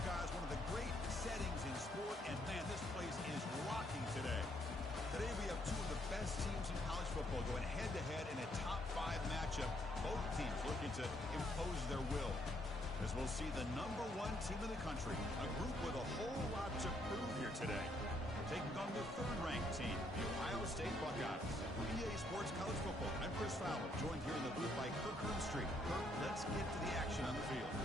Buckeyes, one of the great settings in sport, and man, this place is rocking today. Today we have two of the best teams in college football going head-to-head in a top-5 matchup. Both teams looking to impose their will. As we'll see the #1 team in the country, a group with a whole lot to prove here today. Taking on the third-ranked team, the Ohio State Buckeyes. For EA Sports College Football, I'm Chris Fowler, joined here in the booth by Kirk Herbstreit. Kirk, let's get to the action on the field.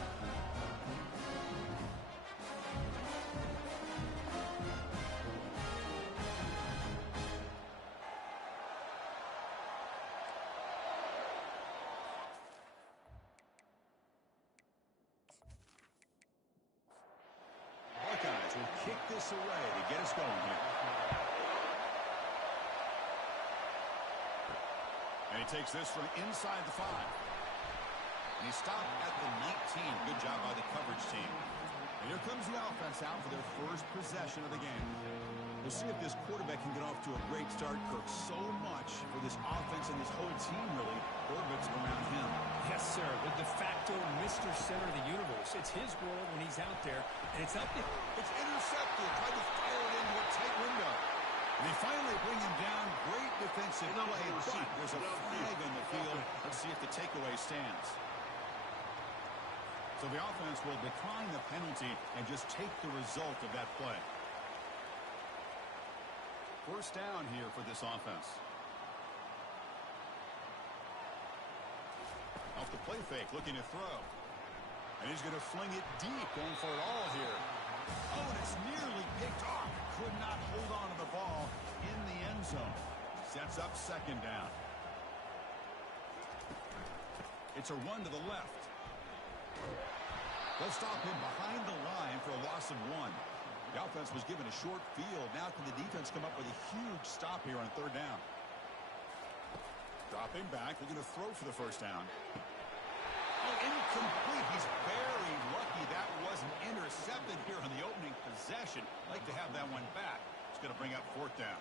Buckeyes will kick this away to get us going here. And he takes this from inside the 5. And he stopped at the 19. Good job by the coverage team. And here comes the offense out for their first possession of the game. We'll see if this quarterback can get off to a great start, Kirk. So much for this offense and this whole team really orbits around him. Yes, sir. The de facto Mr. Center of the universe. It's his world when he's out there, and it's up to him. It's intercepted. Tried to fire it into a tight window. And they finally bring him down. Great defensive play, but there's a flag on the field. Let's see if the takeaway stands. So the offense will decline the penalty and just take the result of that play. First down here for this offense. Off the play fake, looking to throw. And he's going to fling it deep, going for it all here. Oh, and it's nearly picked off. Could not hold on to the ball in the end zone. Sets up second down. It's a run to the left. They'll stop him behind the line for a loss of 1. The offense was given a short field. Now can the defense come up with a huge stop here on third down? Dropping back, looking to throw for the first down. Oh, incomplete. He's very lucky that wasn't intercepted here on the opening possession. Like to have that one back. It's going to bring up fourth down.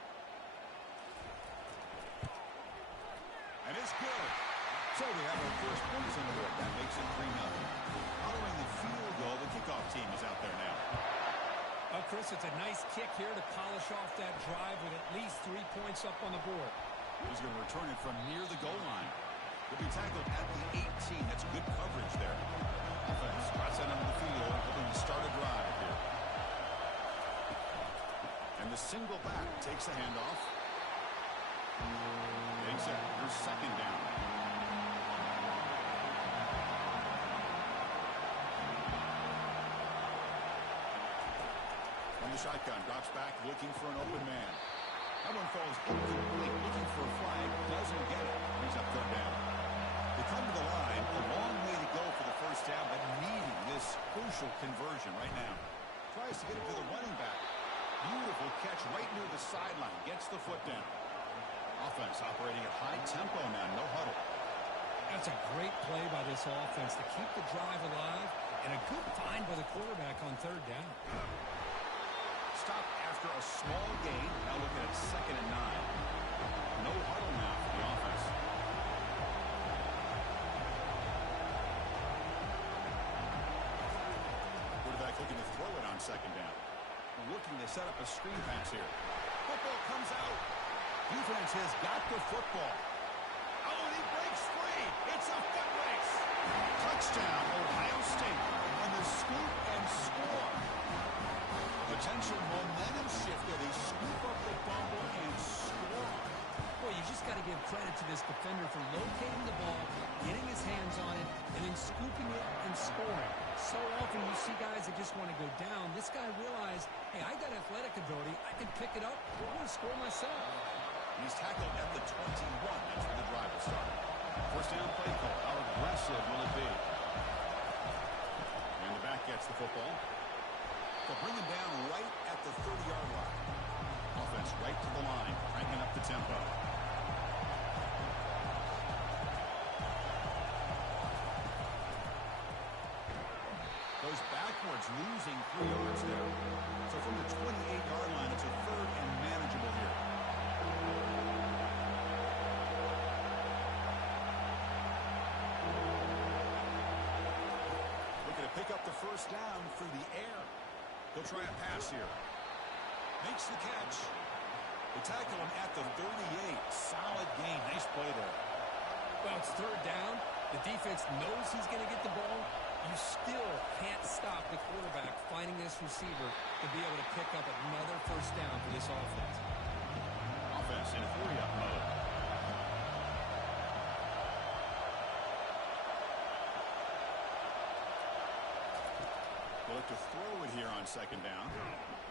And it's good. So we have our first points on the board. That makes it 3-0. Following the field goal, the kickoff team is out there now. Oh, Chris, it's a nice kick here to polish off that drive with at least 3 points up on the board. He's going to return it from near the goal line. He'll be tackled at the 18. That's good coverage there. Offense trots out onto the field, hoping to start a drive here. And the single back takes the handoff. Takes it. Here's second down. The shotgun drops back, looking for an open man. That one falls incomplete, looking for a flag, doesn't get it. Brings up third down. They come to the line, a long way to go for the first down, but needing this crucial conversion right now. Tries to get it to the running back. Beautiful catch right near the sideline, gets the foot down. Offense operating at high tempo now, no huddle. That's a great play by this offense to keep the drive alive, and a good find by the quarterback on third down. Stop after a small gain. Now looking at 2nd and 9. No huddle now for the offense. Quarterback looking to throw it on second down. Looking to set up a screen pass here. Football comes out. Defense has got the football. Oh, and he breaks free. It's a foot race. Touchdown, Ohio State on the scoop and score. Potential momentum shift there. They scoop up the fumble and score. Boy, you just got to give credit to this defender for locating the ball, getting his hands on it, and then scooping it and scoring. So often you see guys that just want to go down. This guy realized, hey, I got athletic ability. I can pick it up. I'm going to score myself. He's tackled at the 21. That's where the drive will start. First down play call. How aggressive will it be? And the back gets the football. They'll bring him down right at the 30-yard line. Offense right to the line, cranking up the tempo. Goes backwards, losing 3 yards there. So from the 28-yard line, it's a third and manageable here. Looking to pick up the first down through the air. He'll try a pass here. Makes the catch. They tackle him at the 38. Solid gain. Nice play there. Well, it's third down. The defense knows he's going to get the ball. You still can't stop the quarterback finding this receiver to be able to pick up another first down for this offense. Offense in hurry-up mode. They'll look to throw it here on second down.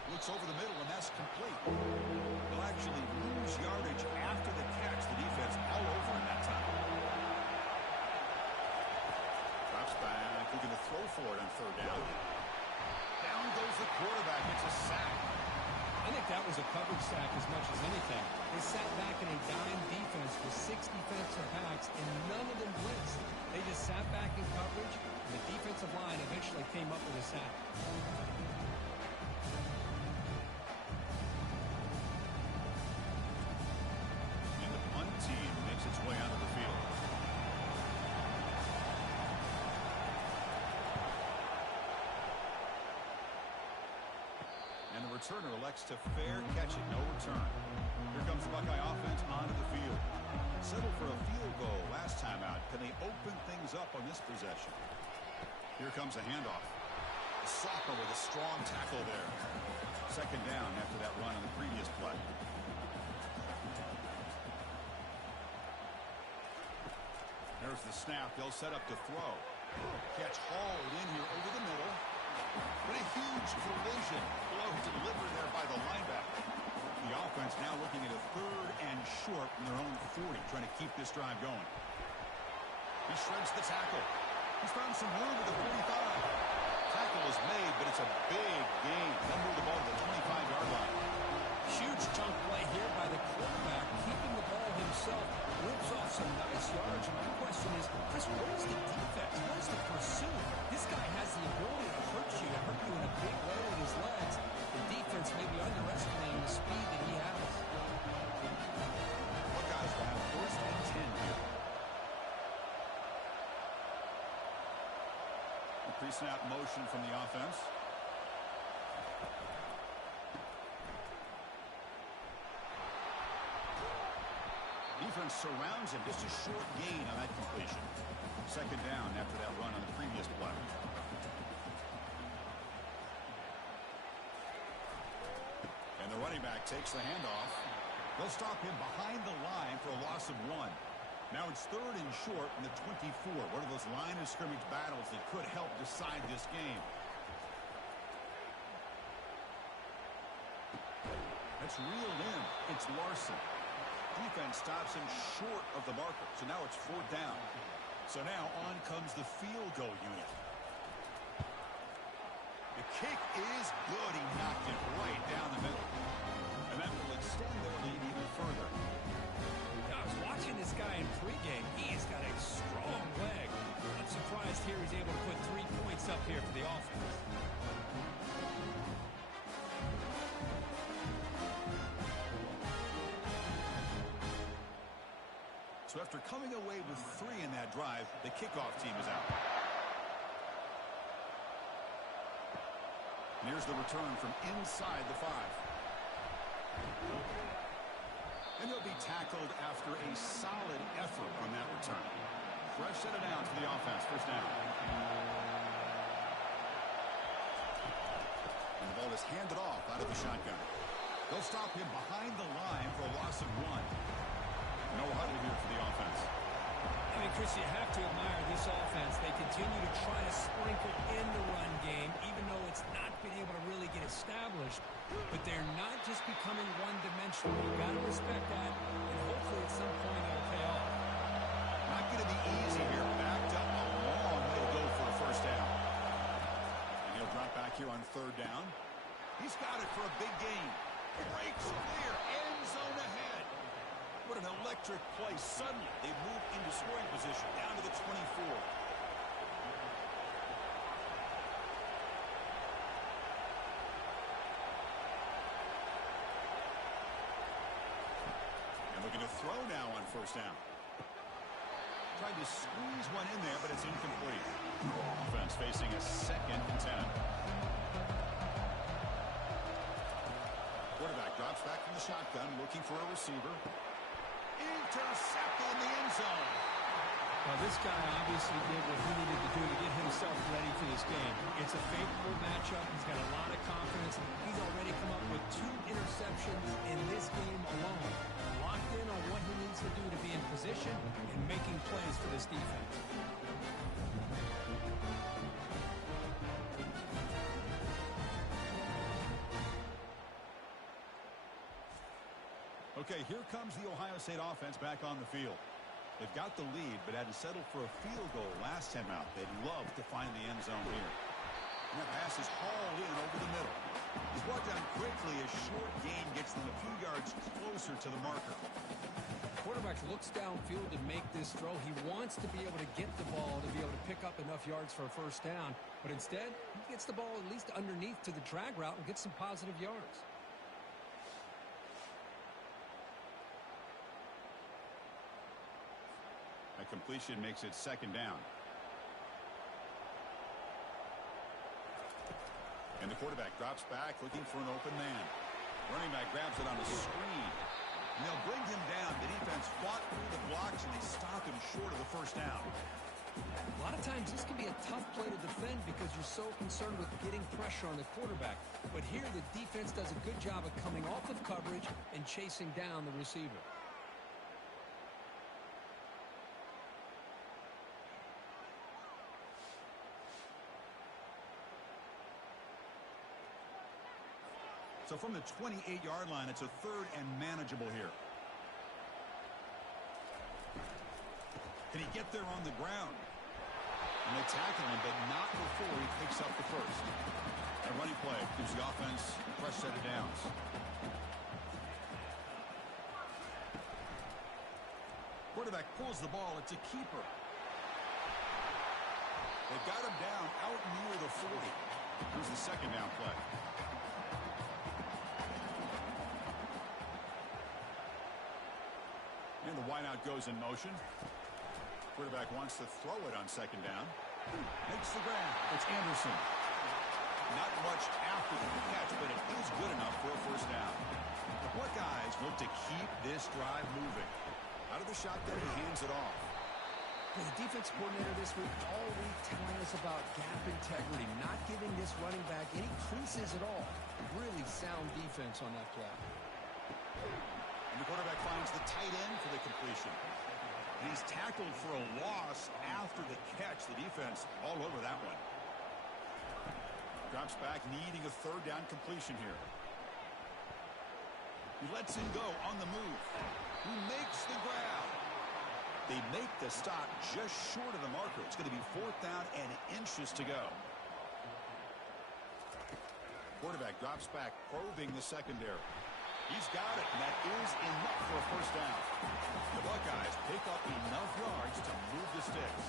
Looks over the middle, and that's complete. They'll actually lose yardage after the catch. The defense all over in that time. Drops back. Looking to throw for it on third down. Down goes the quarterback. It's a sack. I think that was a coverage sack as much as anything. They sat back in a dime defense with 6 defensive backs, and none of them blitzed. They just sat back in coverage, and the defensive line eventually came up with a sack. And the punt team makes its way onto the field. And the returner elects to fair catch it, no return. Here comes the Buckeye offense onto the field. Settled for a field goal last time out. Can they open things up on this possession? Here comes a handoff. The sophomore with a strong tackle there. Second down after that run on the previous play. There's the snap. They'll set up to throw. Catch hauled in here over the middle. But a huge collision. Blow delivered there by the linebacker. The offense now looking at a third and short from their own 40, trying to keep this drive going. He shreds the tackle. He's found some room at the 45. Tackle is made, but it's a big gain. They'll move the ball to the 25-yard line. Huge chunk play here by the quarterback, keeping the ball himself, rips off some nice yards. My question is, Chris, where's the defense? Where's the pursuit? This guy has the ability to hurt you in a big way with his legs. The defense may be underestimating the speed that he has. Buckeyes will have first and 10 here. The pre-snap motion from the offense. Defense surrounds him. Just a short gain on that completion. Second down after that run on the previous play. And the running back takes the handoff. They'll stop him behind the line for a loss of 1. Now it's third and short from the 24. One of those line of scrimmage battles that could help decide this game. That's reeled in. It's Larson. Defense stops him short of the marker. So now it's fourth down. So now on comes the field goal unit. The kick is good. He knocked it right down the middle. And that will extend their lead even further. I was watching this guy in pregame. He's got a strong leg. I'm surprised here he's able to put 3 points up here for the offense. So after coming away with 3 in that drive, the kickoff team is out. And here's the return from inside the 5. And he'll be tackled after a solid effort on that return. Fresh set of downs for the offense. First down. And the ball is handed off out of the shotgun. They'll stop him behind the line for a loss of 1. No huddle here for the offense. I mean, Chris, you have to admire this offense. They continue to try to sprinkle in the run game, even though it's not been able to really get established. But they're not just becoming one-dimensional. You've got to respect that, and hopefully at some point it'll pay off. Not going to be easy here. Backed up a long way to go for a first down. And he'll drop back here on third down. He's got it for a big gain. Breaks clear. End zone ahead. What an electric play. Suddenly, they move into scoring position down to the 24. And looking to throw now on first down. tried to squeeze one in there, but it's incomplete. Offense facing a 2nd and 10. Quarterback drops back from the shotgun, looking for a receiver. Intercepted in the end zone. Well, this guy obviously did what he needed to do to get himself ready for this game. It's a favorable matchup. He's got a lot of confidence. He's already come up with 2 interceptions in this game alone. Locked in on what he needs to do to be in position and making plays for this defense. Okay, here comes the Ohio State offense back on the field. They've got the lead, but had to settle for a field goal last time out. They'd love to find the end zone here. And that pass is hauled in over the middle. He's brought down quickly. A short gain gets them a few yards closer to the marker. Quarterback looks downfield to make this throw. He wants to be able to get the ball to be able to pick up enough yards for a first down. But instead, he gets the ball at least underneath to the drag route and gets some positive yards. A completion makes it 2nd down. And the quarterback drops back, looking for an open man. Running back grabs it on a screen. And they'll bring him down. The defense fought through the blocks, and they stop him short of the first down. A lot of times this can be a tough play to defend because you're so concerned with getting pressure on the quarterback. But here the defense does a good job of coming off of coverage and chasing down the receiver. So from the 28-yard line, it's a 3rd and manageable here. Can he get there on the ground? And they tackle him, but not before he picks up the first. A running play gives the offense a fresh set of downs. Quarterback pulls the ball. It's a keeper. They got him down out near the 40. Here's the 2nd down play. And the wideout goes in motion. Quarterback wants to throw it on 2nd down. Makes the grab. It's Anderson. Not much after the catch, but it is good enough for a first down. The Buckeyes look to keep this drive moving. Out of the shotgun, he hands it off. The defense coordinator this week all week telling us about gap integrity, not giving this running back any creases at all. Really sound defense on that play. And the quarterback finds the tight end for the completion. And he's tackled for a loss after the catch. The defense all over that one. Drops back, needing a 3rd down completion here. He lets him go on the move. He makes the grab. They make the stop just short of the marker. It's going to be 4th down and inches to go. Quarterback drops back, probing the secondary. He's got it, and that is enough for a first down. The Buckeyes pick up enough yards to move the sticks.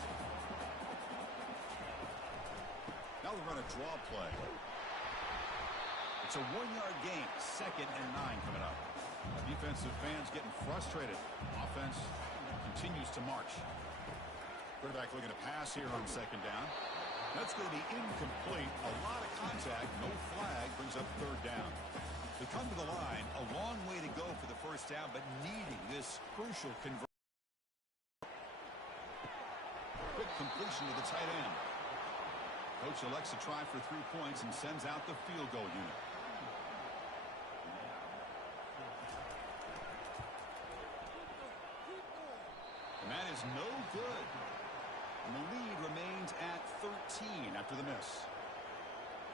Now we run a draw play. It's a 1-yard gain, 2nd and 9 coming up. Defensive fans getting frustrated. Offense continues to march. Quarterback looking to pass here on 2nd down. That's going to be incomplete. A lot of contact, no flag, brings up 3rd down. They come to the line, a long way to go for the first down, but needing this crucial conversion. Quick completion to the tight end. Coach elects to try for 3 points and sends out the field goal unit. And that is no good. And the lead remains at 13 after the miss.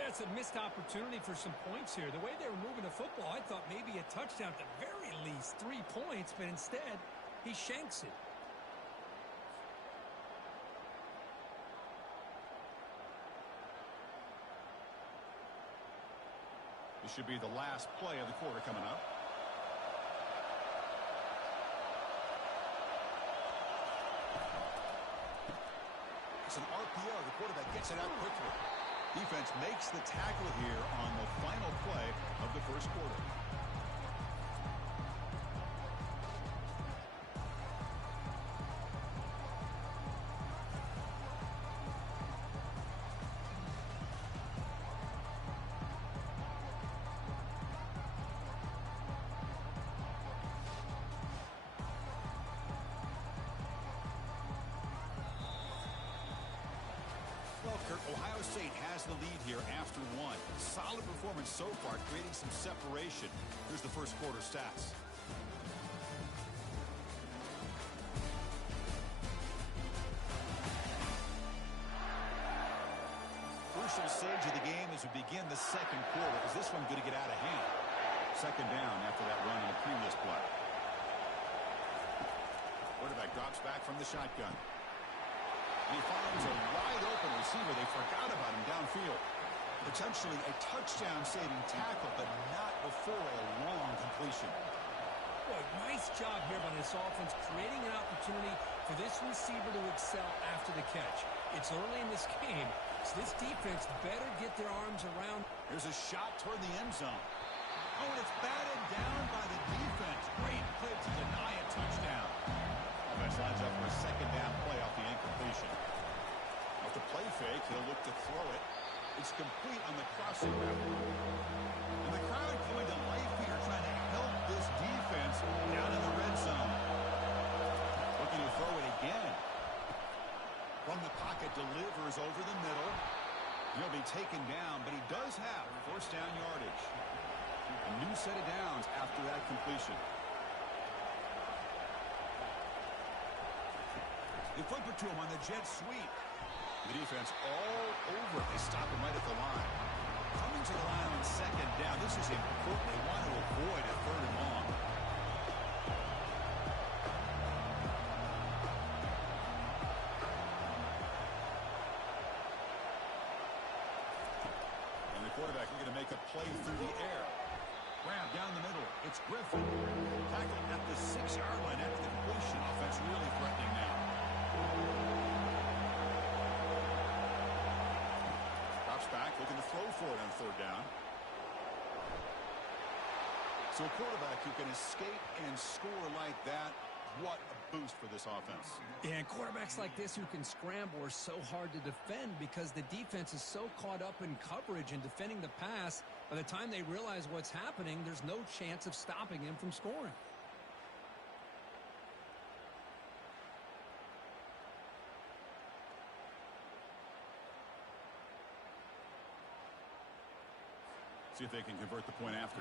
That's a missed opportunity for some points here. The way they were moving the football, I thought maybe a touchdown at the very least, 3 points, but instead he shanks it. This should be the last play of the quarter coming up. It's an RPO. The quarterback gets it out quickly. Defense makes the tackle here on the final play of the first quarter. Ohio State has the lead here after one. Solid performance so far, creating some separation. Here's the first quarter stats. Crucial stage of the game as we begin the second quarter. Is this one going to get out of hand? Second down after that run on the previous play. Quarterback drops back from the shotgun. And he finds a wide open receiver. They forgot about him downfield. Potentially a touchdown-saving tackle, but not before a long completion. Boy, nice job here by this offense, creating an opportunity for this receiver to excel after the catch. It's early in this game, so this defense better get their arms around. There's a shot toward the end zone. Oh, and it's batted down by the defense. Great play to deny a touchdown. Offense lines up for a second down play off the incompletion. Off the play fake, he'll look to throw it. It's complete on the crossing route. And the crowd coming to life here, trying to help this defense down in the red zone. Looking to throw it again. From the pocket, delivers over the middle. He'll be taken down, but he does have first down yardage. A new set of downs after that completion. They flip it to him on the jet sweep. The defense all over it. They stop him right at the line. Coming to the line on second down. This is important. They want to avoid a third and long. And the quarterback looking to make a play through the air. Grab down the middle. It's Griffin. Tackled at the 6-yard line after the completion. Offense really threatening now. Drops back, looking to throw for it on third down. So a quarterback who can escape and score like that, what a boost for this offense. Yeah, and quarterbacks like this who can scramble are so hard to defend because the defense is so caught up in coverage and defending the pass. By the time they realize what's happening, there's no chance of stopping him from scoring. See if they can convert the point after.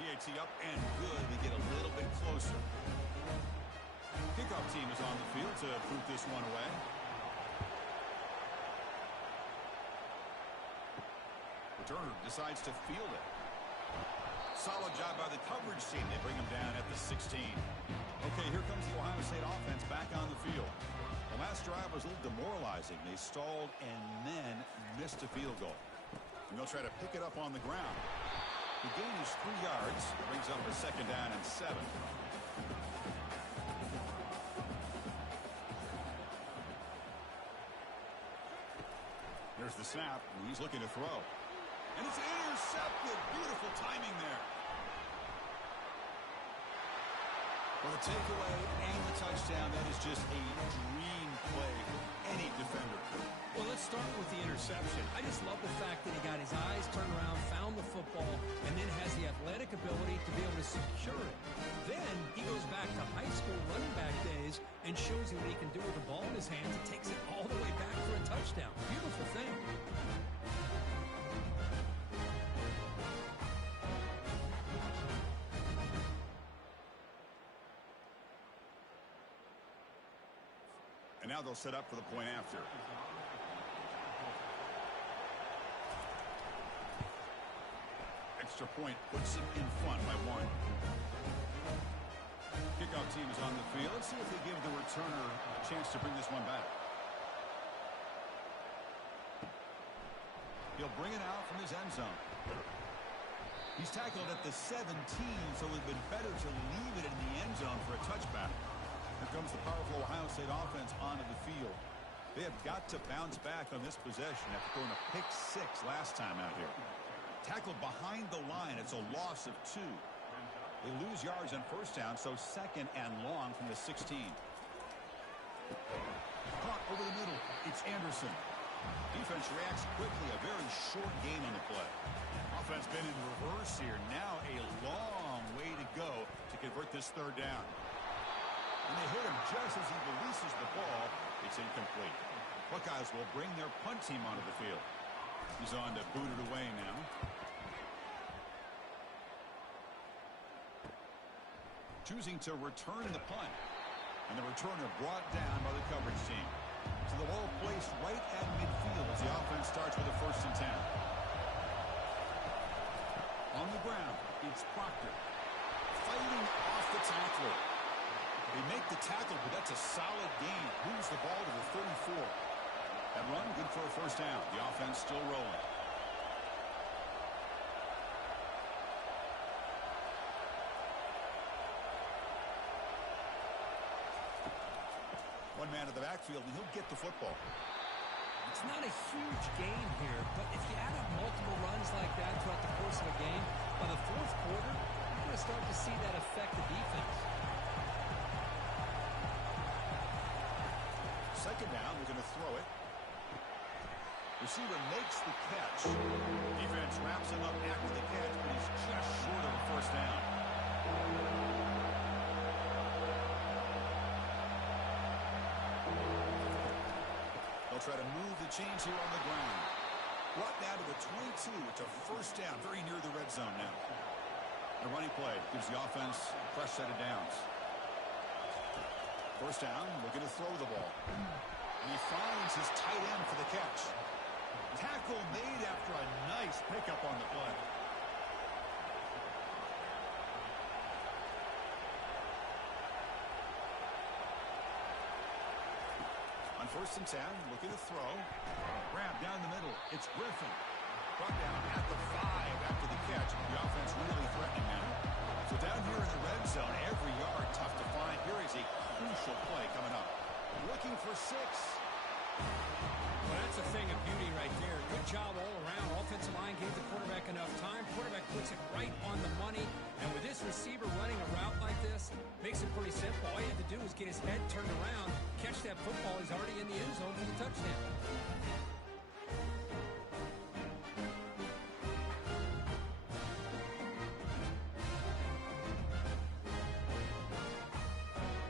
PAT up and good. We get a little bit closer. Kickoff team is on the field to boot this one away. Returner decides to field it. Solid job by the coverage team. They bring him down at the 16. Okay, here comes the Ohio State offense back on the field. The last drive was a little demoralizing. They stalled and then missed a field goal. And they'll try to pick it up on the ground. The gain is 3 yards. Brings up a second down and 7. There's the snap. He's looking to throw. And it's intercepted. Beautiful timing there. Well, the takeaway and the touchdown, that is just a dream play for any defender. Well, let's start with the interception. I just love the fact that he got his eyes turned around, found the football, and then has the athletic ability to be able to secure it. Then he goes back to high school running back days and shows you what he can do with the ball in his hands and takes it all the way back for a touchdown. Beautiful thing. And now they'll set up for the point after. Extra point puts it in front by 1. Kickoff team is on the field. Let's see if they give the returner a chance to bring this one back. He'll bring it out from his end zone. He's tackled at the 17, so it would have been better to leave it in the end zone for a touchback. Here comes the powerful Ohio State offense onto the field. They have got to bounce back on this possession after throwing a pick 6 last time out here. Tackled behind the line. It's a loss of 2. They lose yards on first down, so second and long from the 16. Caught over the middle. It's Anderson. Defense reacts quickly. A very short gain on the play. Offense been in reverse here. Now a long way to go to convert this third down. And they hit him just as he releases the ball. It's incomplete. Buckeyes will bring their punt team onto the field. He's on to boot it away now. Choosing to return the punt. And the returner brought down by the coverage team. So the ball placed right at midfield as the offense starts with a 1st and 10. On the ground, it's Proctor. Fighting off the tackler. They make the tackle, but that's a solid gain. Moves the ball to the 34. That run, good for a 1st down. The offense still rolling. One man at the backfield, and he'll get the football. It's not a huge gain here, but if you add up multiple runs like that throughout the course of a game, by the 4th quarter, you're going to start to see that affect the defense. 2nd down, we're going to throw it. Receiver makes the catch. Defense wraps him up after the catch, but he's just short of a 1st down. They'll try to move the chains here on the ground. Brought down to the 22. It's a 1st down, very near the red zone now. The running play gives the offense a fresh set of downs. 1st down, looking to throw the ball. And he finds his tight end for the catch. Tackle made after a nice pickup on the play. On 1st and 10, looking to throw. Grab down the middle. It's Griffin. Brought down at the 5 after the catch. The offense really threatening now. So down here in the red zone, every yard tough to find. Here is a crucial play coming up. Looking for 6. Well, that's a thing of beauty right there. Good job all around. Offensive line gave the quarterback enough time. Quarterback puts it right on the money. And with this receiver running a route like this, makes it pretty simple. All you have to do is get his head turned around, catch that football. He's already in the end zone for the touchdown.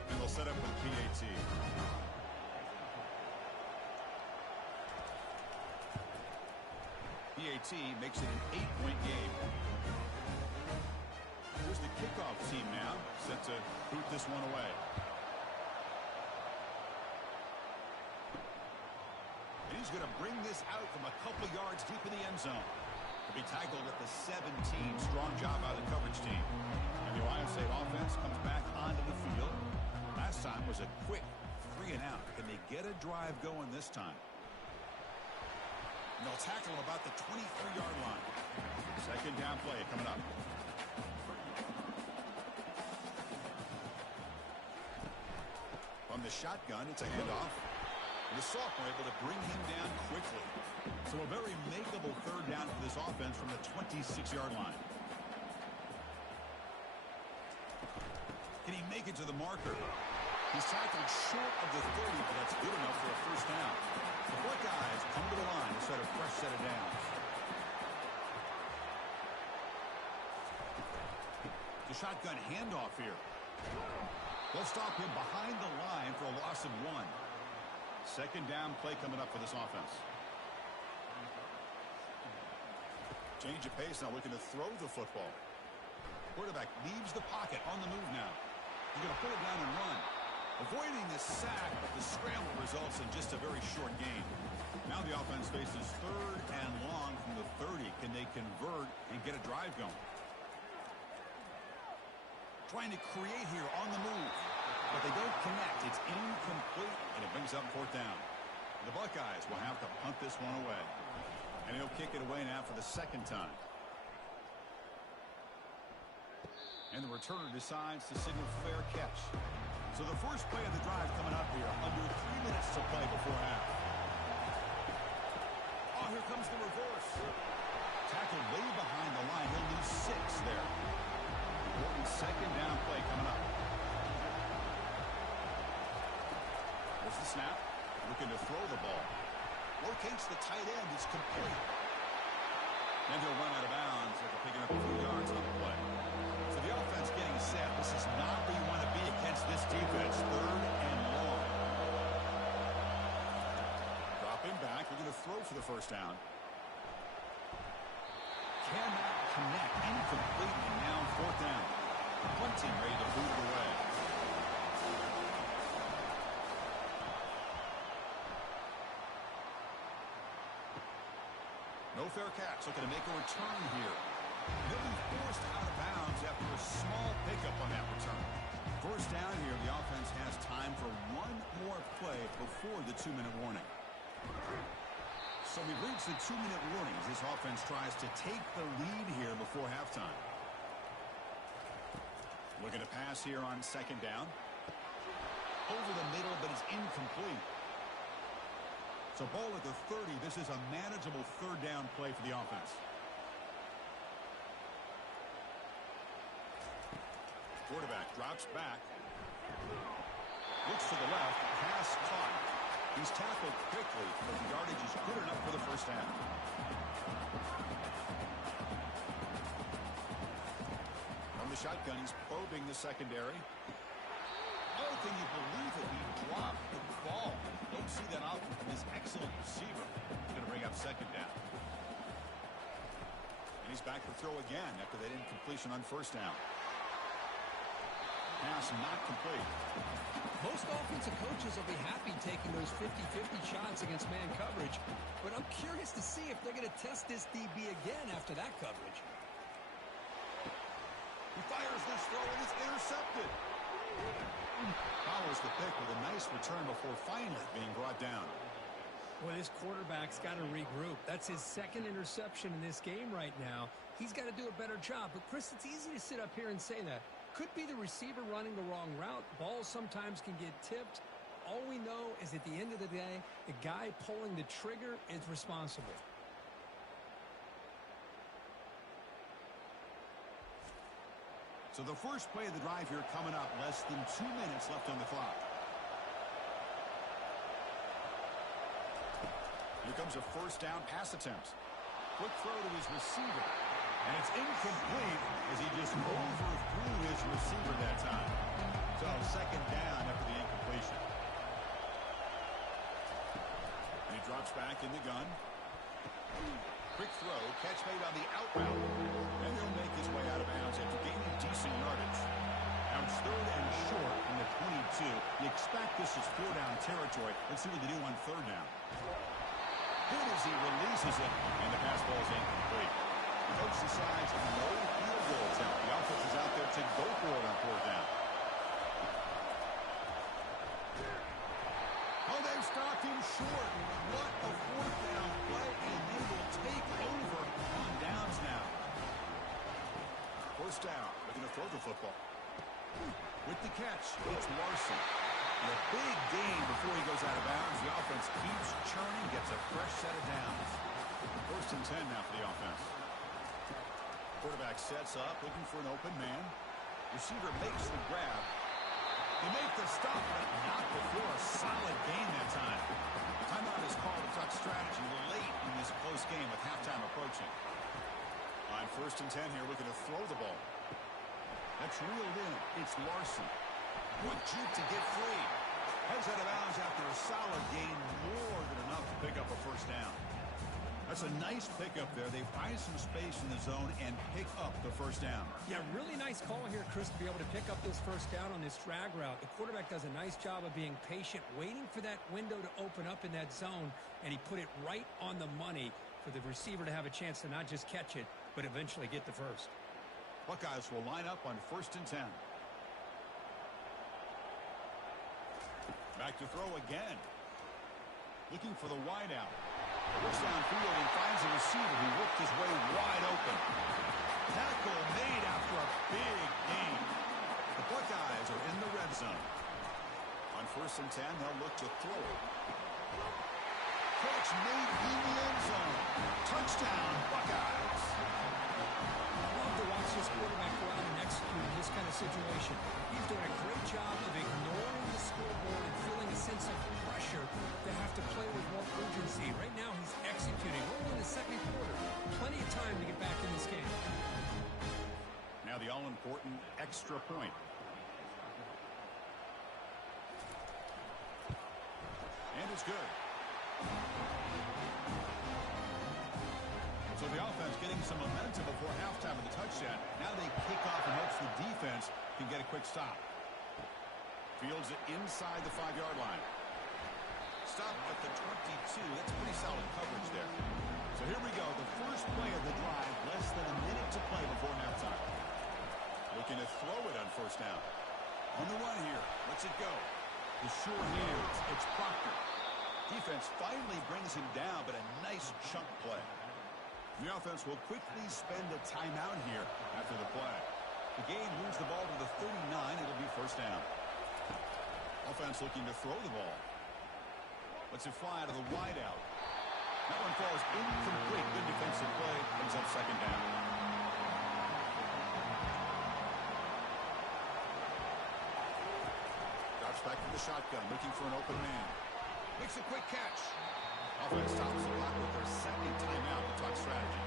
And they'll set up with PAT. PAT makes it an 8-point game. Here's the kickoff team now, set to boot this one away. And he's going to bring this out from a couple yards deep in the end zone. He'll be tackled at the 17. Strong job by the coverage team. And the Ohio State offense comes back onto the field. Last time was a quick 3 and out. Can they get a drive going this time? And they'll tackle him about the 23-yard line. 2nd down play coming up. From the shotgun, it's a handoff. And the sophomore able to bring him down quickly. So a very makeable 3rd down for this offense from the 26-yard line. Can he make it to the marker? He's tackled short of the 30, but that's good enough for a 1st down. The Buckeyes come to the line to set a fresh set of downs. The shotgun handoff here. They'll stop him behind the line for a loss of 1. 2nd down play coming up for this offense. Change of pace now, looking to throw the football. Quarterback leaves the pocket on the move now. He's going to put it down and run. Avoiding the sack, but the scramble results in just a very short gain. Now the offense faces 3rd and long from the 30. Can they convert and get a drive going? Trying to create here on the move, but they don't connect. It's incomplete, and it brings up 4th down. The Buckeyes will have to punt this one away. And he'll kick it away now for the 2nd time. And the returner decides to signal fair catch. So the first play of the drive coming up here. Under 3 minutes to play before half. Oh, here comes the reverse. Tackled way behind the line. He'll lose 6 there. Important 2nd down play coming up. There's the snap. Looking to throw the ball. Locates the tight end. It's complete. And he'll run out of bounds after picking up a few yards on the play. So the The offense getting set. This is not where you want to be against this defense. 3rd and long. Dropping back. We're going to throw for the first down. Cannot connect. Incomplete. And now 4th down. Punting ready to boot it away. No fair catch. Looking to make a return here. He'll be forced out of bounds after a small pickup on that return. First down here, the offense has time for one more play before the 2-minute warning. So we've reached the 2-minute warning as this offense tries to take the lead here before halftime. Looking to pass here on 2nd down. Over the middle, but it's incomplete. So ball at the 30. This is a manageable 3rd down play for the offense. Quarterback drops back. Looks to the left. Pass caught. He's tackled quickly, but the yardage is good enough for the first down. From the shotgun, he's probing the secondary. Oh, can you believe it? He dropped the ball. Don't see that often from this excellent receiver. He's going to bring up 2nd down. And he's back to throw again after that incompletion on 1st down. Pass not complete. Most offensive coaches will be happy taking those 50-50 shots against man coverage, but I'm curious to see if they're going to test this DB again after that coverage. He fires this throw and it's intercepted. Follows the pick with a nice return before finally being brought down. Well, this quarterback's got to regroup. That's his 2nd interception in this game right now. He's got to do a better job. But, Chris, it's easy to sit up here and say that. Could be the receiver running the wrong route. Balls sometimes can get tipped. All we know is at the end of the day, the guy pulling the trigger is responsible. So the first play of the drive here coming up. Less than 2 minutes left on the clock. Here comes a 1st down pass attempt. Quick throw to his receiver. And it's incomplete as he just overthrew his receiver that time. So 2nd down after the incompletion. And he drops back in the gun. Quick throw, catch made on the out route. And he'll make his way out of bounds after gaining decent yardage. Now it's 3rd and short from the 22. You expect this is 4-down territory. Let's see what they do on 3rd down. Good as he releases it, and the pass ball is incomplete. The coach decides no field goal attempt. The offense is out there to go for it on 4th down. Oh, they've stopped him short. What a 4th down play, and they will take over on downs now. 1st down. They're going to throw the football. With the catch, it's Larson. And a big gain before he goes out of bounds. The offense keeps churning, gets a fresh set of downs. 1st and 10 now for the offense. Quarterback sets up, looking for an open man. Receiver makes the grab. They make the stop, but not before a solid gain that time. Timeout is called to talk strategy late in this close game with halftime approaching. On 1st and 10 here, looking to throw the ball. That's reeled in. It's Larson. Quick juke to get free. Heads out of bounds after a solid gain, more than enough to pick up a 1st down. That's a nice pickup there. They find some space in the zone and pick up the 1st down. Yeah, really nice call here, Chris, to be able to pick up this 1st down on this drag route. The quarterback does a nice job of being patient, waiting for that window to open up in that zone, and he put it right on the money for the receiver to have a chance to not just catch it, but eventually get the 1st. Buckeyes will line up on 1st and 10. Back to throw again. Looking for the wide out. Looks downfield and finds a receiver who worked his way wide open. Tackle made after a big gain. The Buckeyes are in the red zone. On 1st and 10, they'll look to throw. Catch made in the end zone. Touchdown, Buckeyes. I love to watch this quarterback go out and execute in this kind of situation. He's doing a great job of ignoring the scoreboard and feeling a sense of pressure to have to play with more urgency. Right now, he's executing. Only in the 2nd quarter. Plenty of time to get back in this game. Now the all-important extra point. And it's good. So the offense getting some momentum before halftime with the touchdown. Now they kick off and hopes the defense can get a quick stop. Fields it inside the 5-yard line. Stop at the 22. That's pretty solid coverage there. So here we go. The first play of the drive. Less than a minute to play before halftime. Looking to throw it on first down. On the run here. Let's it go. The sure hands. It's Proctor. Defense finally brings him down, but a nice chunk play. The offense will quickly spend a timeout here after the play. The game moves the ball to the 39. It'll be first down. Offense looking to throw the ball. Lets it fly out of the wideout. That one falls incomplete. Good defensive play. Brings up second down. Drops back from the shotgun, looking for an open man. Makes a quick catch. Offense stops the block with their second timeout to talk strategy.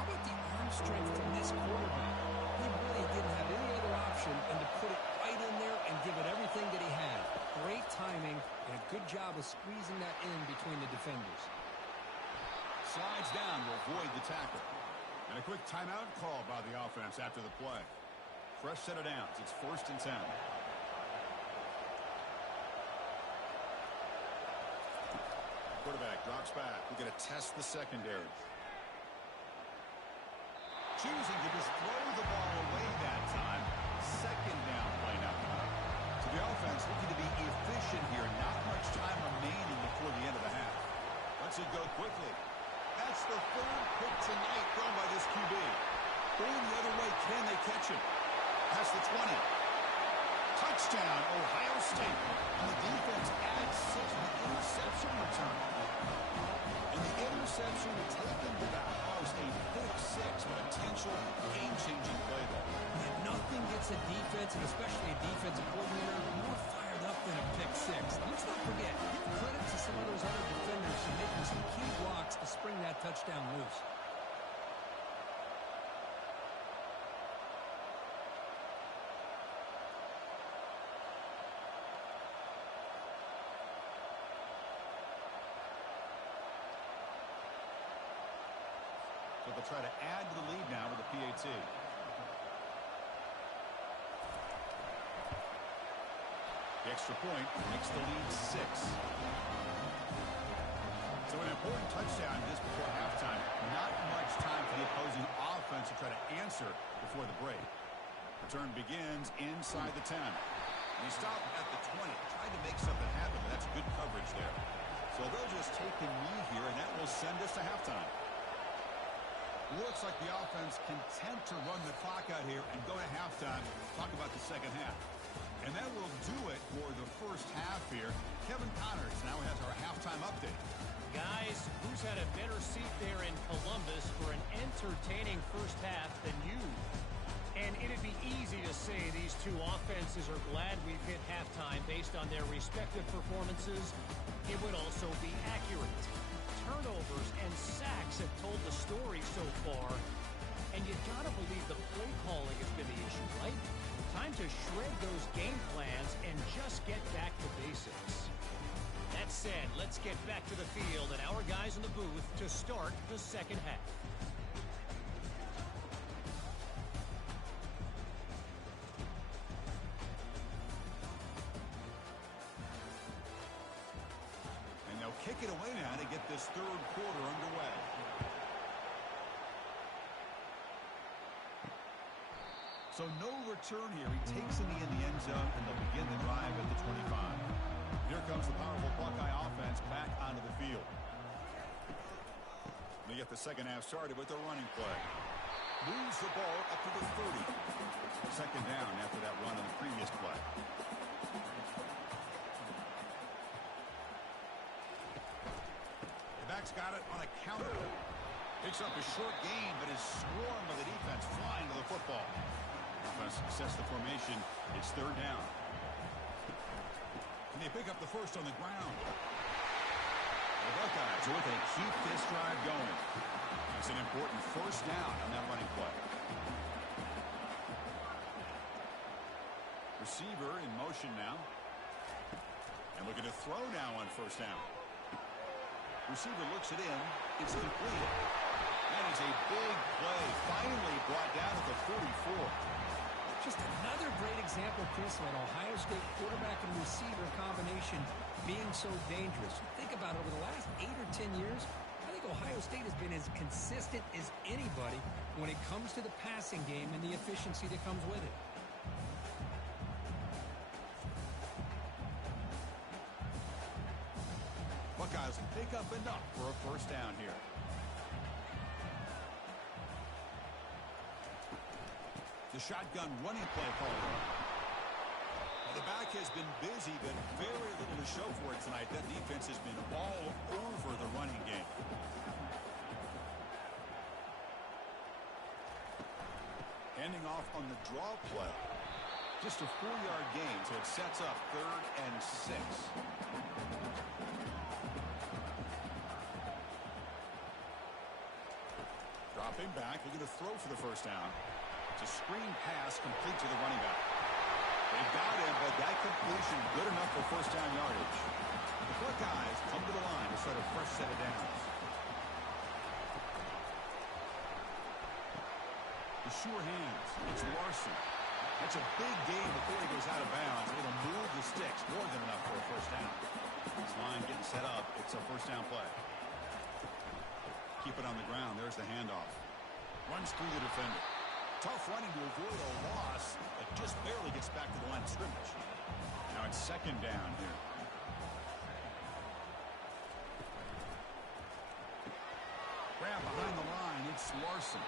How about the arm strength from this quarterback? He really didn't have any other option than to put it right in there and give it everything that he had. Great timing and a good job of squeezing that in between the defenders. Slides down to avoid the tackle. And a quick timeout call by the offense after the play. Fresh set of downs. It's 1st and 10. Quarterback drops back. We're going to test the secondary. Choosing to just throw the ball away that time. Second down play now coming up. So the offense looking to be efficient here. Not much time remaining before the end of the half. Lets it go quickly. That's the 3rd pick tonight thrown by this QB. Going the other way. Can they catch him? Past the 20. Touchdown, Ohio State. And the defense adds 6 with the interception return. And the interception will take them to the house. A pick 6. Potential game-changing play there. And nothing gets a defense, and especially a defensive coordinator, more fired up than a pick 6. Let's not forget, give credit to some of those other defenders for making some key blocks to spring that touchdown loose. So they'll try to add to the lead now with the PAT. The extra point makes the lead 6. So an important touchdown just before halftime. Not much time for the opposing offense to try to answer before the break. Return begins inside the 10. And he stopped at the 20. Tried to make something happen, but that's good coverage there. So they'll just take a knee here, and that will send us to halftime. Looks like the offense content to run the clock out here and go to halftime. Talk about the second half. And that will do it for the first half here. Kevin Connors now has our halftime update. Guys, who's had a better seat there in Columbus for an entertaining first half than you? And it'd be easy to say these two offenses are glad we've hit halftime based on their respective performances. It would also be accurate. Turnovers and sacks have told the story so far. And you gotta believe the play calling has been the issue, right? Time to shred those game plans and just get back to basics. That said, let's get back to the field and our guys in the booth to start the second half. Kick it away now to get this third quarter underway. So no return here. He takes it in the end zone, and they'll begin the drive at the 25. Here comes the powerful Buckeye offense back onto the field. They get the second half started with their running play. Moves the ball up to the 30. Second down after that run in the previous play. Back's got it on a counter. Picks up a short gain, but is swarmed by the defense flying to the football. Offense sets the formation. It's third down. And they pick up the first on the ground. The Buckeyes are looking to keep this drive going. It's an important first down on that running play. receiver in motion now. And looking to throw now on first down. Receiver looks it in. It's complete. That is a big play. Finally brought down at the 44. Just another great example, Chris, of an Ohio State quarterback and receiver combination being so dangerous. Think about it, over the last 8 or 10 years, I think Ohio State has been as consistent as anybody when it comes to the passing game and the efficiency that comes with it. Buckeyes pick up enough for a first down here. The shotgun running play call. Well, the back has been busy, but very little to show for it tonight. That defense has been all over the running game. Handing off on the draw play. Just a 4-yard gain, so it sets up 3rd and 6. Dropping back, looking to throw for the first down. It's a screen pass complete to the running back. They got him, but that completion good enough for first down yardage. The Buckeyes come to the line to start a fresh set of downs. The sure hands. It's Larson. That's a big gain before he goes out of bounds. It'll move the sticks. More than enough for a first down. This line getting set up. It's a first down play. Keep it on the ground. There's the handoff. Runs through the defender. Tough running to avoid a loss, but just barely gets back to the line of scrimmage. Now it's second down here. Grab behind the line. It's Larson.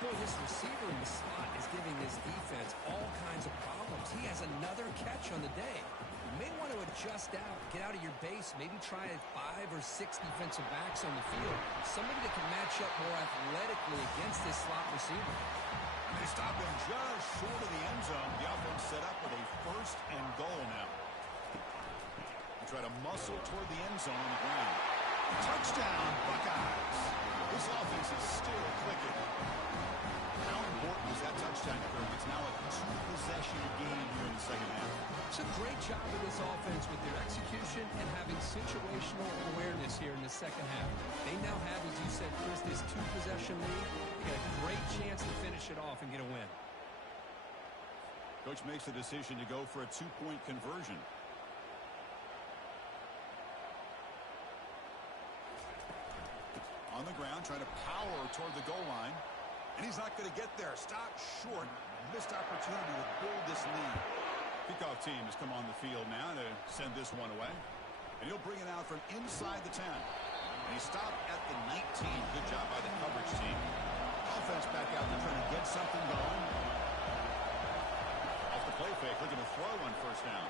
Boy, this receiver in the slot is giving this defense all kinds of problems. He has another catch on the day. You may want to adjust out, get out of your base, maybe try 5 or 6 defensive backs on the field. Somebody that can match up more athletically against this slot receiver. They stop him just short of the end zone. The offense set up with a 1st and goal now. They try to muscle toward the end zone on the ground. Touchdown, Buckeyes. This offense is still clicking. How important is that touchdown effort? It's now a 2-possession game here in the second half. It's a great job of this offense with their execution and having situational awareness here in the second half. They now have, as you said, Chris, this 2-possession lead. They got a great chance to finish it off and get a win. Coach makes the decision to go for a 2-point conversion. On the ground, trying to power toward the goal line. And he's not going to get there. Stop short. Missed opportunity to build this lead. Kickoff team has come on the field now to send this one away. And he'll bring it out from inside the 10. And he stopped at the 19. Good job by the coverage team. Offense back out there trying to get something going. Off the play fake, looking to throw on first down.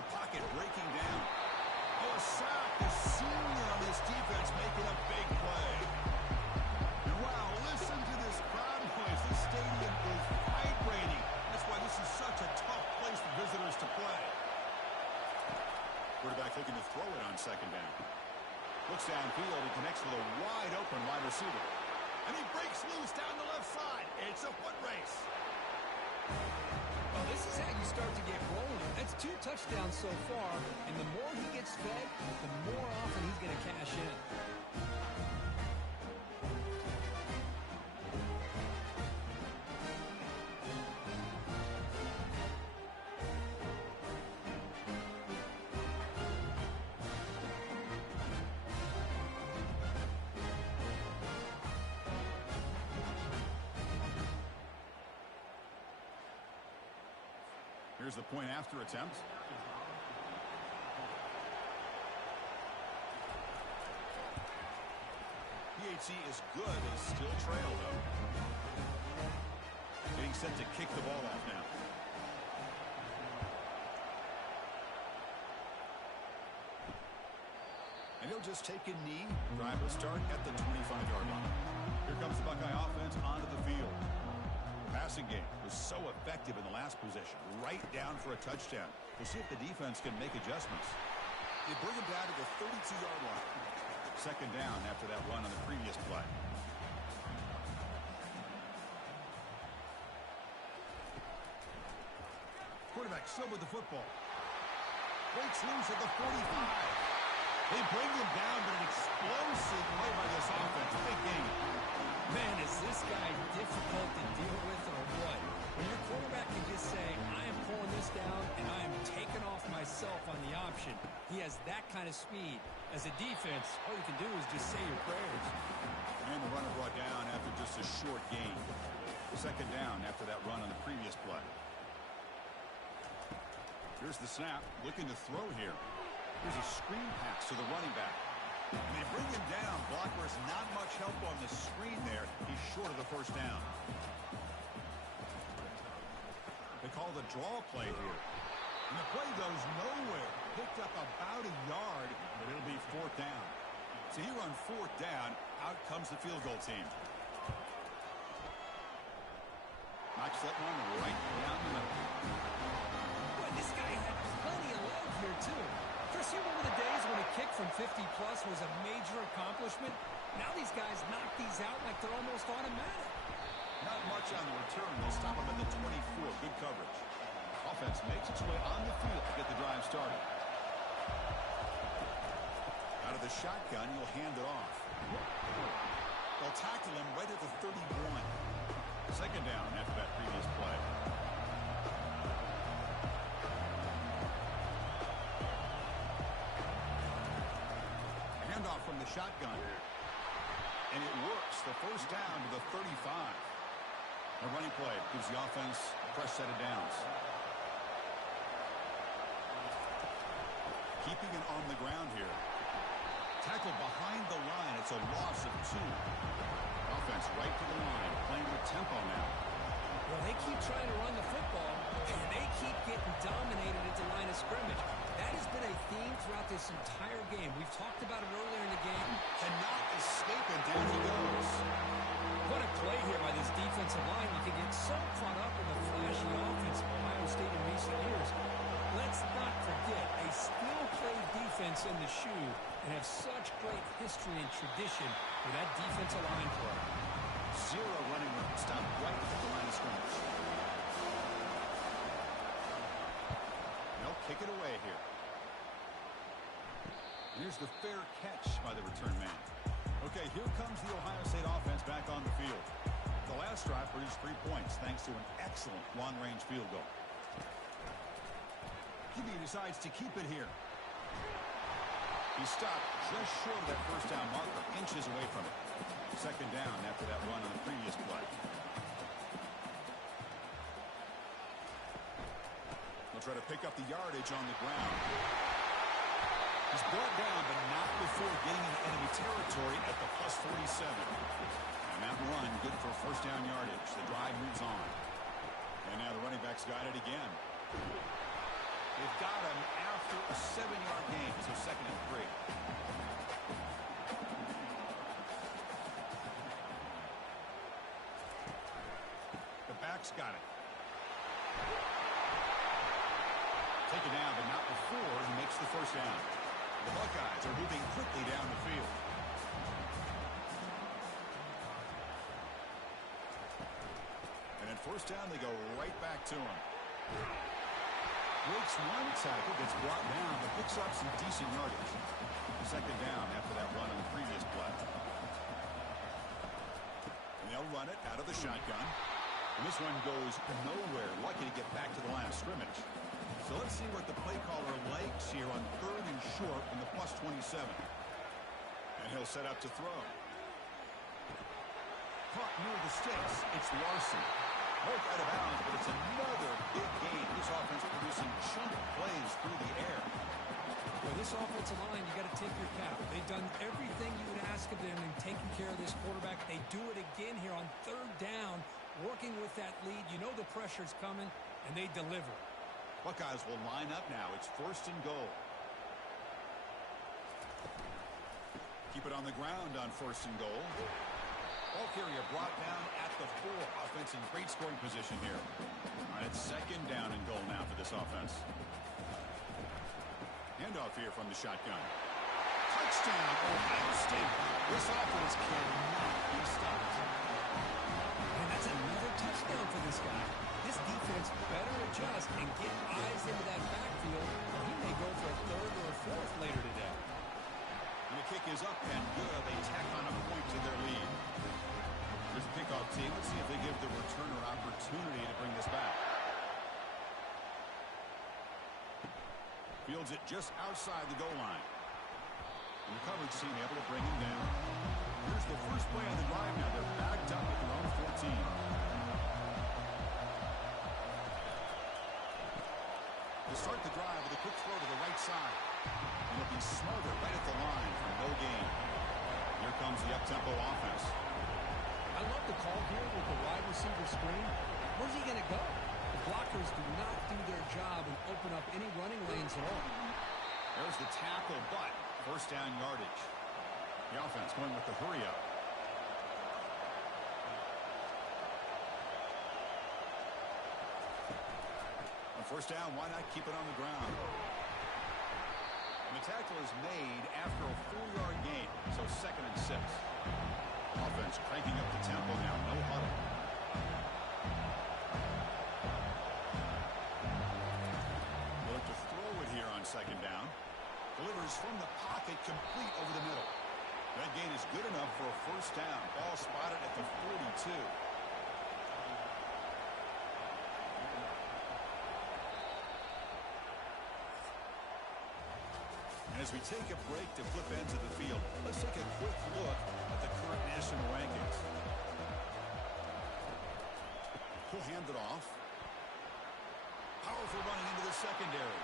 The pocket breaking down. Oh, a sack. The senior on this defense making a big play. And wow, listen to this crowd noise. This stadium is vibrating. That's why this is such a tough place for visitors to play. Quarterback looking to throw it on second down. Looks downfield and connects with a wide open wide receiver. And he breaks loose down the left side. It's a foot race. Well, this is how you start to get rolling. That's 2 touchdowns so far, and the more he gets fed, the more often he's going to cash in. Here's the point after attempt. PHC is good. They still trail, though. Getting set to kick the ball off now. And he'll just take a knee. Drive will start at the 25-yard line. Here comes the Buckeye offense onto the field. Passing game was so effective in the last possession, right down for a touchdown. We'll see if the defense can make adjustments. They bring him down to the 32-yard line. Second down after that run on the previous play. quarterback still with the football. Breaks loose at the 45. They bring him down, but an explosive play by this offense. Big game. Man, is this guy difficult to deal with or what? When your quarterback can just say, I am pulling this down and I am taking off myself on the option. He has that kind of speed. As a defense, all you can do is just say your prayers. And the runner brought down after just a short gain. Second down after that run on the previous play. Here's the snap. Looking to throw here. Here's a screen pass to the running back. And they bring him down. Blocker is not much help on the screen there. He's short of the first down. They call the draw play here. And the play goes nowhere. Picked up about a yard, but it'll be fourth down. So here on fourth down, out comes the field goal team. Knocks that one right down the middle. Boy, this guy had plenty of leg here, too. Chris, you remember the days when a kick from 50-plus was a major accomplishment? Now these guys knock these out like they're almost automatic. Not much on the return. They'll stop him at the 24. Good coverage. Offense makes its way on the field to get the drive started. Out of the shotgun, he'll hand it off. They'll tackle him right at the 31. Second down after that previous play. Handoff from the shotgun. And it works. The first down to the 35. A running play gives the offense a fresh set of downs. Keeping it on the ground here. Tackled behind the line. It's a loss of 2. Offense right to the line. Playing with tempo now. Well, they keep trying to run the football, and they keep getting dominated at the line of scrimmage. That has been a theme throughout this entire game. We've talked about it earlier in the game. Cannot escape, and down he goes. What a play here by this defensive line. You can get so caught up in the flashy offense of Ohio State in recent years. Let's not forget a skill-played defense in the shoe and have such great history and tradition with that defensive line play. 0 running room. Stop right at the line of scrimmage. They'll kick it away here. Here's the fair catch by the return man. Okay, here comes the Ohio State offense back on the field. The last drive produced 3 points thanks to an excellent long-range field goal. QB decides to keep it here. He stopped just short of that first down marker, inches away from it. Second down after that run on the previous play. They'll try to pick up the yardage on the ground. He's brought down, but not before getting into enemy territory at the plus 47. And that run, good for first down yardage. The drive moves on. And now the running back's got it again. They've got him after a 7-yard gain, so second and 3. The back's got it. Taken down, but not before he makes the first down. The Buckeyes are moving quickly down the field. And at first down, they go right back to him. Breaks one tackle, gets brought down, but picks up some decent yardage. Second down after that run on the previous play. And they'll run it out of the shotgun. And this one goes nowhere. Lucky to get back to the line of scrimmage. So let's see what the play caller likes here on third and short from the plus 27. And he'll set up to throw. Caught near the sticks. It's Larson. Broke out of bounds, but it's another big gain. This offense producing chunk plays through the air. Well, this offensive line, you got to take your cap. They've done everything you would ask of them in taking care of this quarterback. They do it again here on third down, working with that lead. You know the pressure's coming, and they deliver. Buckeyes will line up now. It's first and goal. Keep it on the ground on first and goal. Ball carrier brought down at the 4. Offense in great scoring position here. All right, it's second down and goal now for this offense. Handoff here from the shotgun. Touchdown, Ohio State. This offense cannot be stopped. And that's another touchdown touchdown for this guy. This defense better adjust and get eyes into that backfield, or he may go for a third or a fourth later today. And the kick is up and good. They tack on a point to their lead. Here's the kickoff team. Let's see if they give the returner opportunity to bring this back. Fields it just outside the goal line. And the coverage team able to bring him down. Here's the first play on the drive now. They're backed up at their own 14. To start the drive with a quick throw to the right side. And it'll be smothered right at the line for no gain. Here comes the up-tempo offense. I love the call here with the wide receiver screen. Where's he going to go? The blockers do not do their job and open up any running lanes at all. There's the tackle, but first down yardage. The offense going with the hurry up. On first down, why not keep it on the ground? And the tackle is made after a 4-yard gain, so 2nd and 6. Offense cranking up the tempo now, no huddle. Look to throw it here on 2nd down. Delivers from the pocket, complete over the middle. That gain is good enough for a first down. Ball spotted at the 42. And as we take a break to flip ends of the field, let's take a quick look at the current national rankings. He'll hand it off. Powerful running into the secondary.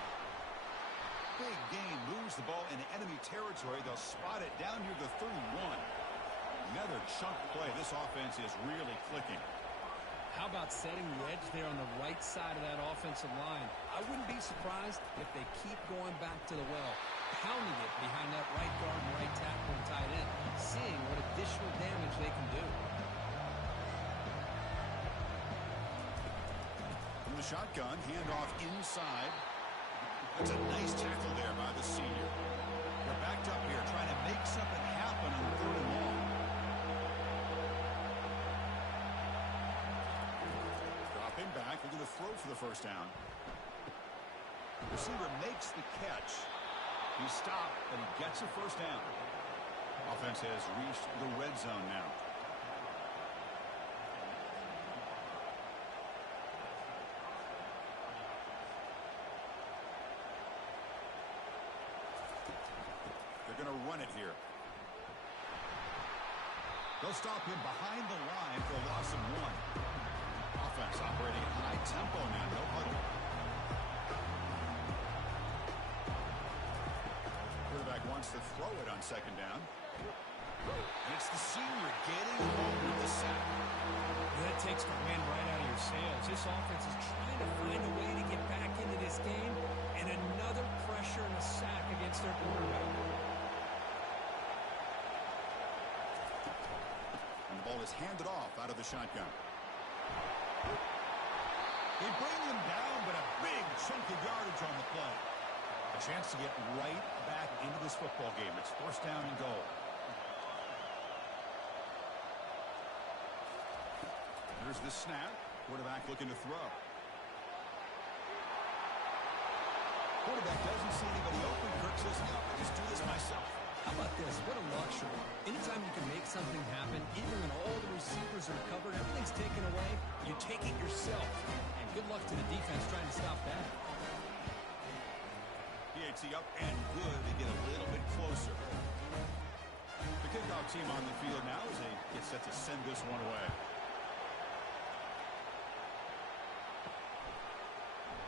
Big gain, moves the ball into enemy territory. They'll spot it down near the 31. Another chunk play. This offense is really clicking. How about setting the edge there on the right side of that offensive line? I wouldn't be surprised if they keep going back to the well, pounding it behind that right guard and right tackle and tight end, seeing what additional damage they can do. From the shotgun, handoff inside. That's a nice tackle there by the senior. They're backed up here trying to make something happen on 3rd and long. Dropping back, looking to throw for the first down. Receiver makes the catch. He stopped, but he gets a first down. Offense has reached the red zone now. They're going to run it here. They'll stop him behind the line for a loss of 1. Offense operating at high tempo now. No huddle. Quarterback wants to throw it on 2nd down. And it's the senior getting home with the sack. That takes the wind right out of your sails. This offense is trying to find a way to get back into this game, and another pressure and a sack against their quarterback. And the ball is handed off out of the shotgun. They bring them down, but a big chunk of yardage on the play. A chance to get right back into this football game. It's first down and goal. Here's the snap. Quarterback looking to throw. Quarterback doesn't see anybody open. Kirk says, no, I just do this myself. How about this? What a luxury. Anytime you can make something happen, even when all the receivers are covered, everything's taken away, you take it yourself. And good luck to the defense trying to stop that. PAT up and good to get a little bit closer. The kickoff team on the field now as they get set to send this one away.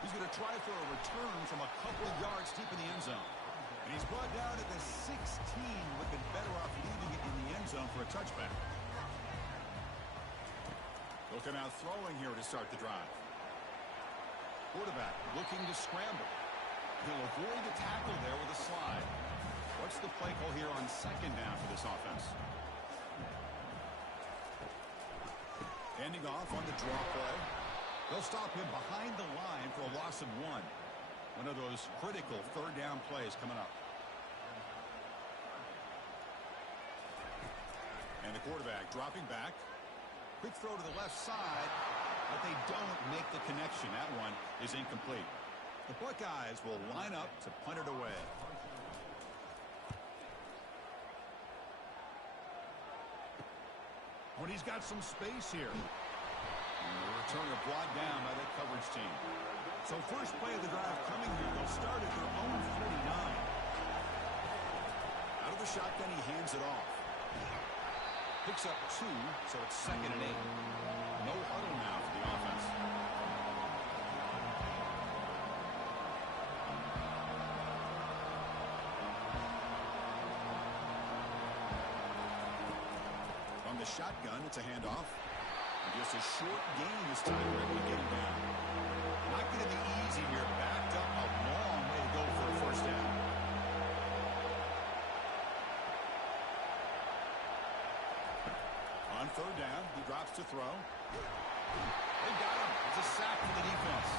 He's going to try for a return from a couple of yards deep in the end zone. And he's brought down at the 16. Would have been better off leaving it in the end zone for a touchback. Looking out throwing here to start the drive. Quarterback looking to scramble. He'll avoid the tackle there with a slide. What's the play call here on 2nd down for this offense? Handing off on the draw play. They'll stop him behind the line for a loss of 1. One of those critical 3rd down plays coming up. And the quarterback dropping back. Quick throw to the left side. but they don't make the connection. That one is incomplete. The Buckeyes will line up to punt it away. When he's got some space here. And the returner brought down by that coverage team. So first play of the drive coming here. They'll start at their own 49. Out of the shotgun, he hands it off. Picks up 2, so it's 2nd and 8. No huddle now for the offense. From the shotgun, it's a handoff. And just a short gain this time. Ready to get him down. Not going to be easy here. Backed up a long way to go for a first down. On 3rd down, he drops to throw. They got him. It's a sack for the defense.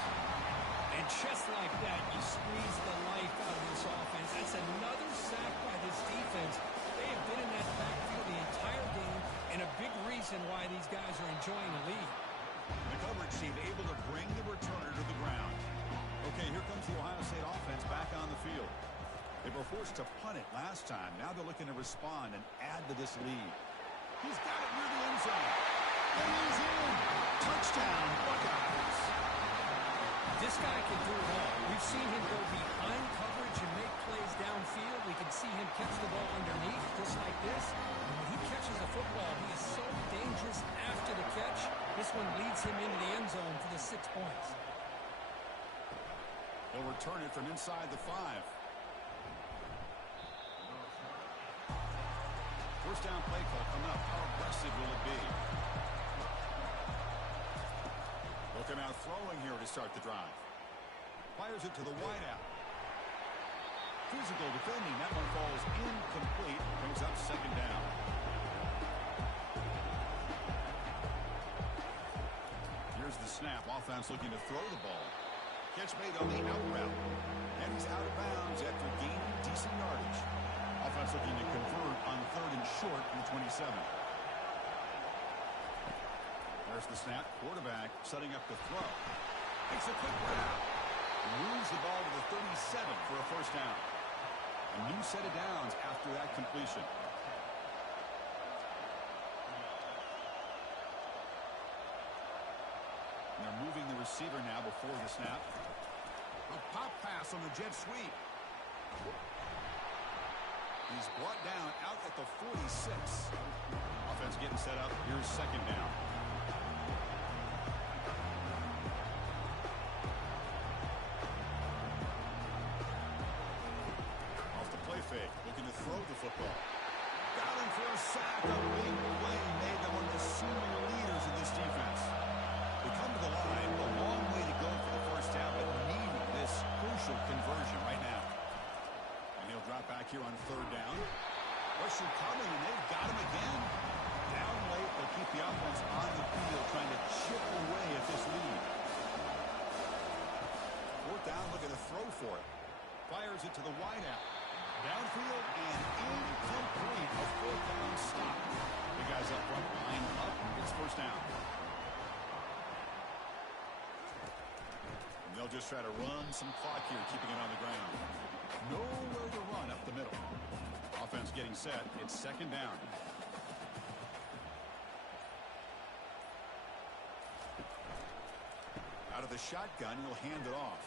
And just like that, you squeeze the life out of this offense. That's another sack by this defense. They have been in that backfield the entire game, and a big reason why these guys are enjoying the lead. The coverage team able to bring the returner to the ground. Okay, here comes the Ohio State offense back on the field. They were forced to punt it last time. Now they're looking to respond and add to this lead. He's got it near the end zone. And he's in. Touchdown, Buckeyes. This guy can do it all. We've seen him go behind coverage and make plays downfield. We can see him catch the ball underneath just like this. And when he catches a football, he is so dangerous after the catch. This one leads him into the end zone for the 6 points. He'll return it from inside the 5. First down play call coming up. How aggressive will it be? Looking out throwing here to start the drive. Fires it to the wideout. Physical defending. That one falls incomplete. Brings up 2nd down. Here's the snap. Offense looking to throw the ball. Catch made on the out route. And he's out of bounds after gaining decent yardage. Offense looking to convert on 3rd and short from the 27. There's the snap. Quarterback setting up the throw. Makes a quick grab. Moves the ball to the 37 for a first down. A new set of downs after that completion. And they're moving the receiver now before the snap. A pop pass on the jet sweep. He's brought down out at the 46. Offense getting set up. Here's 2nd down. Off the play fake. Looking to throw the football. Got him for a sack. A big play made by one of the senior leaders of this defense. They come to the line. A long way to go for the first down, but need this crucial conversion right now. He'll drop back here on 3rd down. Pressure coming, and they've got him again. Down late, they'll keep the offense on the field, trying to chip away at this lead. 4th down, looking to throw for it. Fires it to the wideout. Downfield and incomplete. A 4th down stop. The guys up front line up. It's first down. And they'll just try to run some clock here, keeping it on the ground. Nowhere to run up the middle. Offense getting set. It's 2nd down. Out of the shotgun, he'll hand it off.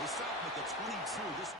They stop him at the 22. This